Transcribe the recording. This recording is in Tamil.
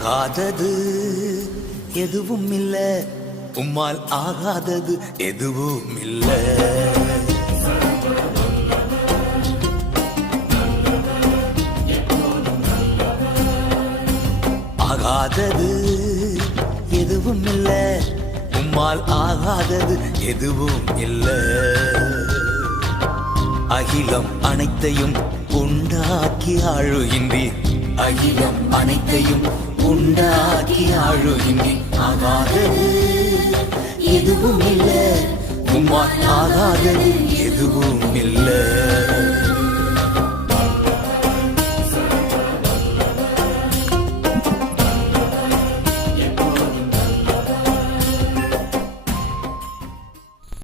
ஆகாதது எதுவும் இல்ல, உம்மால் ஆகாதது எதுவும் இல்ல. ஆகாதது எதுவும் இல்ல, உம்மால் ஆகாதது எதுவும் இல்ல. அகிலம் அனைத்தையும் உண்டாக்கி ஆழுகின்றீர், அகிலம் அனைத்தையும் உண்டாக்கி ஆழுகின்றீர். ஆகாதது எதுவும் இல்ல, உம்மால் ஆகாதது எதுவும் இல்ல.